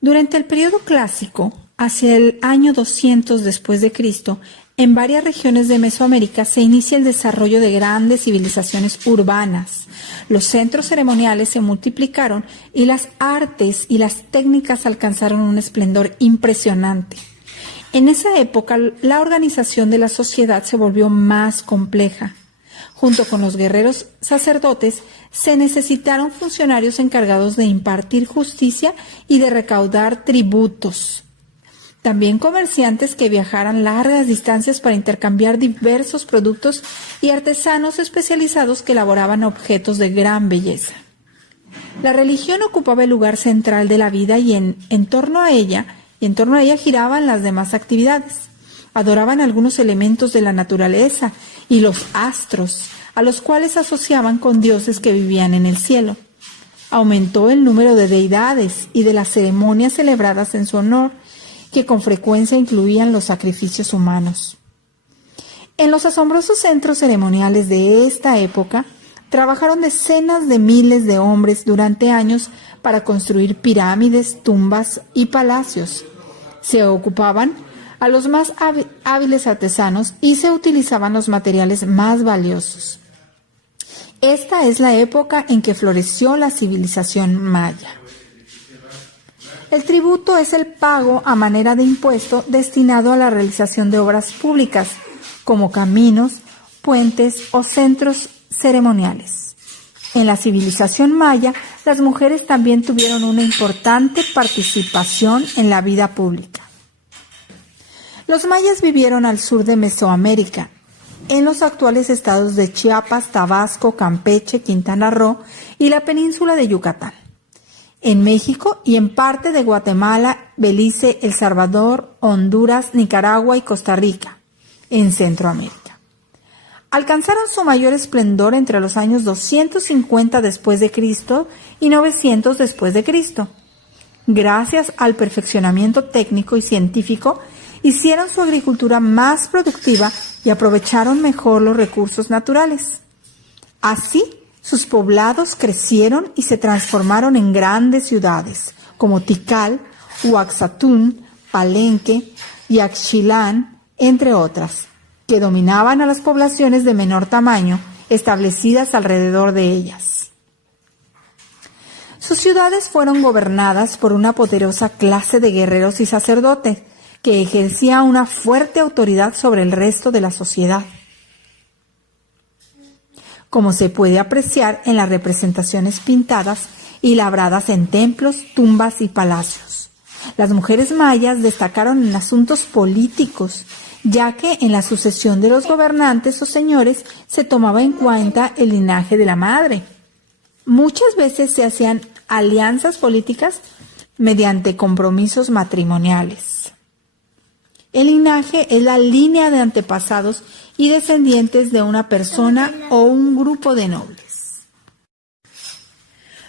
Durante el periodo clásico, hacia el año 200 después de Cristo, en varias regiones de Mesoamérica se inicia el desarrollo de grandes civilizaciones urbanas. Los centros ceremoniales se multiplicaron y las artes y las técnicas alcanzaron un esplendor impresionante. En esa época, la organización de la sociedad se volvió más compleja. Junto con los guerreros sacerdotes, se necesitaron funcionarios encargados de impartir justicia y de recaudar tributos. También comerciantes que viajaran largas distancias para intercambiar diversos productos y artesanos especializados que elaboraban objetos de gran belleza. La religión ocupaba el lugar central de la vida y en torno a ella giraban las demás actividades. Adoraban algunos elementos de la naturaleza y los astros, a los cuales asociaban con dioses que vivían en el cielo. Aumentó el número de deidades y de las ceremonias celebradas en su honor, que con frecuencia incluían los sacrificios humanos. En los asombrosos centros ceremoniales de esta época, trabajaron decenas de miles de hombres durante años para construir pirámides, tumbas y palacios. Se ocupaban a los más hábiles artesanos y se utilizaban los materiales más valiosos. Esta es la época en que floreció la civilización maya. El tributo es el pago a manera de impuesto destinado a la realización de obras públicas, como caminos, puentes o centros ceremoniales. En la civilización maya, las mujeres también tuvieron una importante participación en la vida pública. Los mayas vivieron al sur de Mesoamérica, en los actuales estados de Chiapas, Tabasco, Campeche, Quintana Roo y la península de Yucatán. En México y en parte de Guatemala, Belice, El Salvador, Honduras, Nicaragua y Costa Rica, en Centroamérica. Alcanzaron su mayor esplendor entre los años 250 después de Cristo y 900 después de Cristo. Gracias al perfeccionamiento técnico y científico, hicieron su agricultura más productiva y aprovecharon mejor los recursos naturales. Así, sus poblados crecieron y se transformaron en grandes ciudades, como Tikal, Uaxatún, Palenque y Axchilán, entre otras, que dominaban a las poblaciones de menor tamaño establecidas alrededor de ellas. Sus ciudades fueron gobernadas por una poderosa clase de guerreros y sacerdotes, que ejercía una fuerte autoridad sobre el resto de la sociedad, como se puede apreciar en las representaciones pintadas y labradas en templos, tumbas y palacios. Las mujeres mayas destacaron en asuntos políticos, ya que en la sucesión de los gobernantes o señores se tomaba en cuenta el linaje de la madre. Muchas veces se hacían alianzas políticas mediante compromisos matrimoniales. El linaje es la línea de antepasados y descendientes de una persona o un grupo de nobles.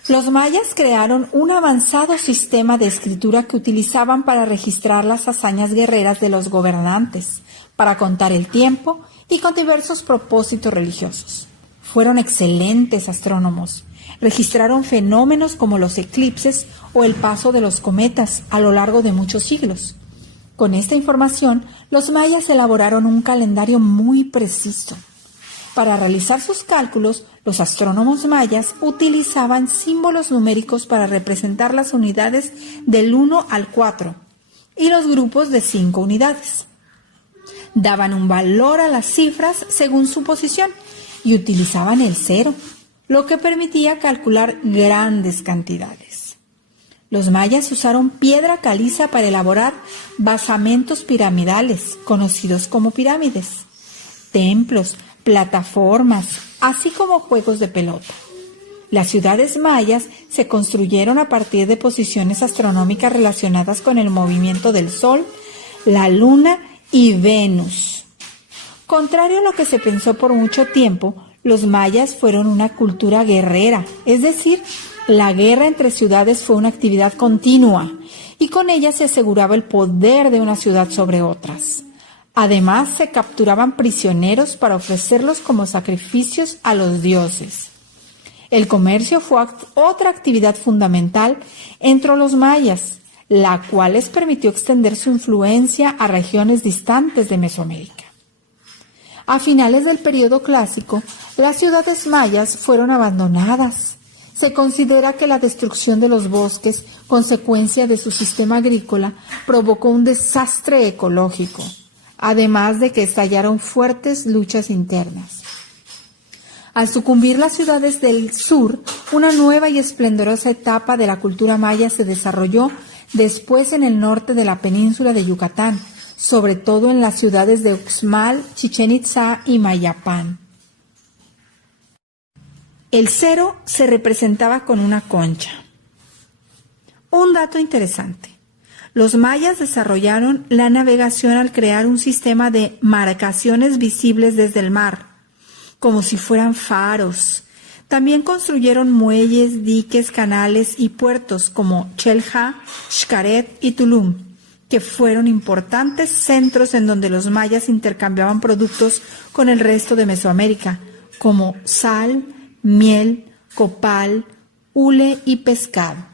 Los mayas crearon un avanzado sistema de escritura que utilizaban para registrar las hazañas guerreras de los gobernantes, para contar el tiempo y con diversos propósitos religiosos. Fueron excelentes astrónomos. Registraron fenómenos como los eclipses o el paso de los cometas a lo largo de muchos siglos. Con esta información, los mayas elaboraron un calendario muy preciso. Para realizar sus cálculos, los astrónomos mayas utilizaban símbolos numéricos para representar las unidades del 1 al 4 y los grupos de 5 unidades. Daban un valor a las cifras según su posición y utilizaban el 0, lo que permitía calcular grandes cantidades. Los mayas usaron piedra caliza para elaborar basamentos piramidales, conocidos como pirámides, templos, plataformas, así como juegos de pelota. Las ciudades mayas se construyeron a partir de posiciones astronómicas relacionadas con el movimiento del Sol, la Luna y Venus. Contrario a lo que se pensó por mucho tiempo, los mayas fueron una cultura guerrera, es decir, la guerra entre ciudades fue una actividad continua y con ella se aseguraba el poder de una ciudad sobre otras. Además, se capturaban prisioneros para ofrecerlos como sacrificios a los dioses. El comercio fue otra actividad fundamental entre los mayas. la cual les permitió extender su influencia a regiones distantes de Mesoamérica. A finales del período clásico, las ciudades mayas fueron abandonadas. Se considera que la destrucción de los bosques, consecuencia de su sistema agrícola, provocó un desastre ecológico, además de que estallaron fuertes luchas internas. Al sucumbir las ciudades del sur, una nueva y esplendorosa etapa de la cultura maya se desarrolló después en el norte de la península de Yucatán, sobre todo en las ciudades de Uxmal, Chichén Itzá y Mayapán. El 0 se representaba con una concha. Un dato interesante. Los mayas desarrollaron la navegación al crear un sistema de marcaciones visibles desde el mar, como si fueran faros. También construyeron muelles, diques, canales y puertos como Chelha, Xcaret y Tulum, que fueron importantes centros en donde los mayas intercambiaban productos con el resto de Mesoamérica, como sal, miel, copal, hule y pescado.